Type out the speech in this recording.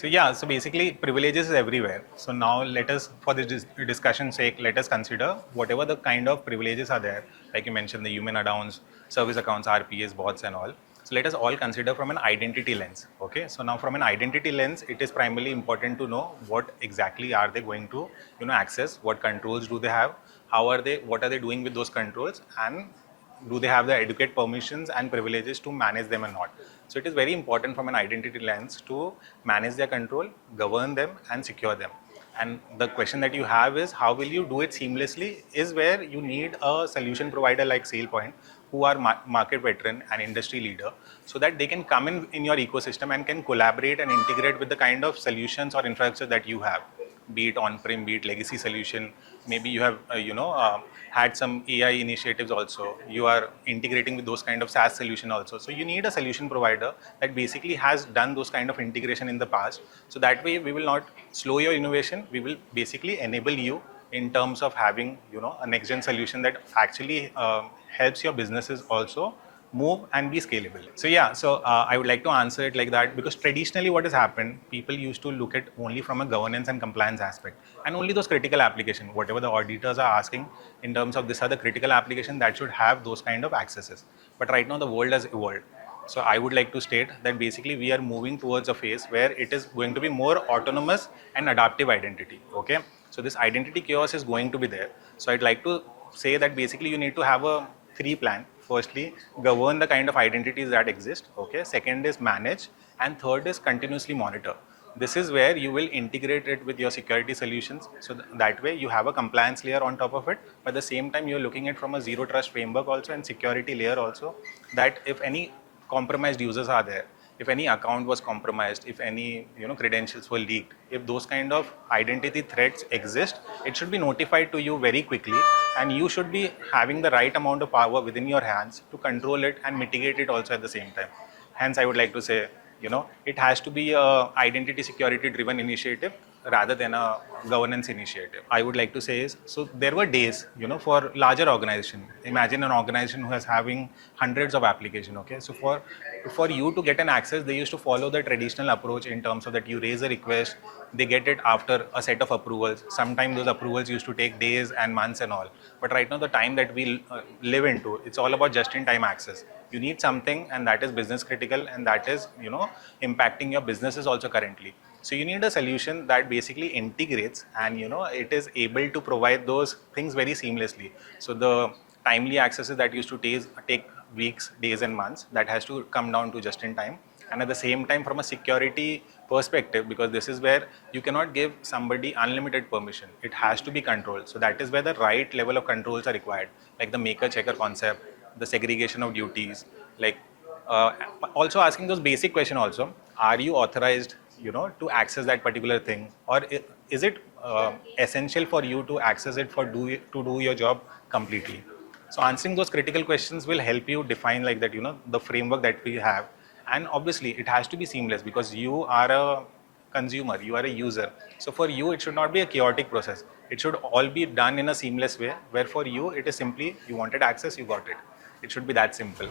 So yeah, so basically privileges is everywhere. So now let us, for this discussion sake, let us consider whatever the kind of privileges are there. Like you mentioned, the human accounts, service accounts, RPS, bots and all. So let us all consider from an identity lens. Okay. So now from an identity lens, it is primarily important to know what exactly are they going to, access, what controls do they have, what are they doing with those controls, and do they have the adequate permissions and privileges to manage them or not. So it is very important from an identity lens to manage their control, govern them and secure them. And the question that you have is how will you do it seamlessly is where you need a solution provider like SailPoint, who are market veteran and industry leader, so that they can come in your ecosystem and can collaborate and integrate with the kind of solutions or infrastructure that you have, be it on-prem, be it legacy solution. Maybe you have, had some AI initiatives also. You are integrating with those kind of SaaS solution also. So you need a solution provider that basically has done those kind of integration in the past. So that way we will not slow your innovation. We will basically enable you in terms of having, a next-gen solution that actually helps your businesses also move and be scalable. So yeah, I would like to answer it like that, because traditionally what has happened, people used to look at only from a governance and compliance aspect, and only those critical applications, whatever the auditors are asking in terms of this are the critical application that should have those kind of accesses. But right now the world has evolved. So I would like to state that basically we are moving towards a phase where it is going to be more autonomous and adaptive identity. Okay, so this identity chaos is going to be there. So I'd like to say that basically you need to have a three plan. Firstly, govern the kind of identities that exist. Okay, second is manage, and third is continuously monitor. This is where you will integrate it with your security solutions, so that way you have a compliance layer on top of it, but at the same time you're looking at from a zero trust framework also and security layer also, that if any compromised users are there, if any account was compromised, if any credentials were leaked, if those kind of identity threats exist, it should be notified to you very quickly, and you should be having the right amount of power within your hands to control it and mitigate it also at the same time. Hence I would like to say, it has to be a identity security driven initiative rather than a governance initiative. I would like to say is, so there were days, for larger organization. Imagine an organization who is having hundreds of applications. Okay, so for you to get an access, they used to follow the traditional approach in terms of that you raise a request, they get it after a set of approvals. Sometimes those approvals used to take days and months and all. But right now the time that we live into, it's all about just-in-time access. You need something, and that is business critical, and that is impacting your businesses also currently. So you need a solution that basically integrates and it is able to provide those things very seamlessly. So the timely accesses that used to take weeks, days and months, that has to come down to just in time. And at the same time, from a security perspective, because this is where you cannot give somebody unlimited permission, it has to be controlled. So that is where the right level of controls are required, like the maker checker concept, the segregation of duties, like also asking those basic questions also, are you authorized to access that particular thing, or is it essential for you to access it to do your job completely. So answering those critical questions will help you define like that, the framework that we have. And obviously it has to be seamless, because you are a consumer, you are a user. So for you, it should not be a chaotic process. It should all be done in a seamless way, where for you, it is simply, you wanted access, you got it. It should be that simple.